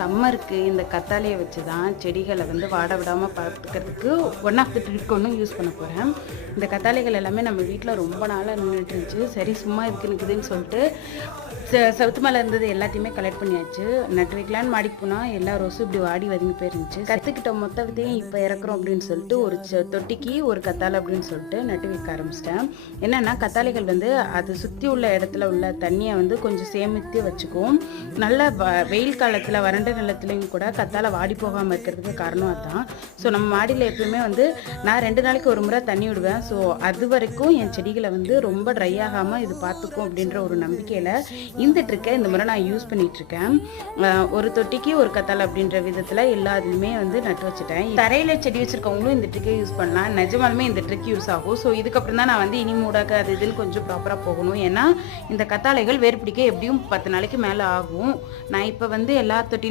சம்மருக்கு இந்த கத்தாழையை வச்சு தான் செடிகளை வந்து வாட விடாமல் பார்த்துக்கிறதுக்கு ஒன் ஆஃப் த ட்ரிக் ஒன்று யூஸ் பண்ண போகிறேன். இந்த கத்தாழைகள் எல்லாமே நம்ம வீட்டில் ரொம்ப நாளாக நின்றுட்டு இருந்துச்சு. சரி சும்மா இதுக்கு நிற்குதுன்னு சொல்லிட்டு சவுத்து மேலே இருந்தது எல்லாத்தையுமே கலெக்ட் பண்ணியாச்சு. நட்டு வைக்கலான்னு மாடிக்கு போனால் எல்லா ரோஸும் இப்படி வாடி வதங்கி போயிருந்துச்சு. கற்றுக்கிட்ட மொத்த விதையும் இப்போ இறக்குறோம் அப்படின்னு சொல்லிட்டு ஒரு தொட்டிக்கு ஒரு கத்தாழை அப்படின்னு சொல்லிட்டு நட்டு வைக்க ஆரம்பிச்சிட்டேன். என்னென்னா கத்தாழைகள் வந்து அது சுற்றி உள்ள இடத்துல உள்ள தண்ணியை வந்து கொஞ்சம் சேமித்து வச்சுக்கும். நல்ல வெயில் காலத்தில் வறண்ட நிலத்துலையும் கூட கத்தாழை வாடி போகாமல் இருக்கிறதுக்கு காரணம் அதுதான். ஸோ நம்ம மாடியில் எப்பயுமே வந்து நான் 2 நாளைக்கு ஒரு முறை தண்ணி விடுவேன். ஸோ அது வரைக்கும் என் செடிகளை வந்து ரொம்ப ட்ரை ஆகாமல் இது பார்த்துக்கும் அப்படின்ற ஒரு நம்பிக்கையில் இந்த ட்ரிக்கை இந்த முறை நான் யூஸ் பண்ணிகிட்ருக்கேன். ஒரு தொட்டிக்கு ஒரு கத்தாழை அப்படின்ற விதத்தில் எல்லாத்துலேயுமே வந்து நட்டு வச்சுட்டேன். தரையில் செடி வச்சுருக்கவங்களும் இந்த ட்ரிக்கை யூஸ் பண்ணலாம். நிஜமாலுமே இந்த ட்ரிக் யூஸ் ஆகும். ஸோ இதுக்கப்புறம் தான் நான் வந்து இனி மூடாக்க அது இதுன்னு கொஞ்சம் ப்ராப்பராக போகணும். ஏன்னா இந்த கத்தாழைகள் வேர் பிடிக்க எப்படியும் 10 நாளைக்கு மேலே ஆகும். நான் இப்போ வந்து எல்லா தொட்டிலையும்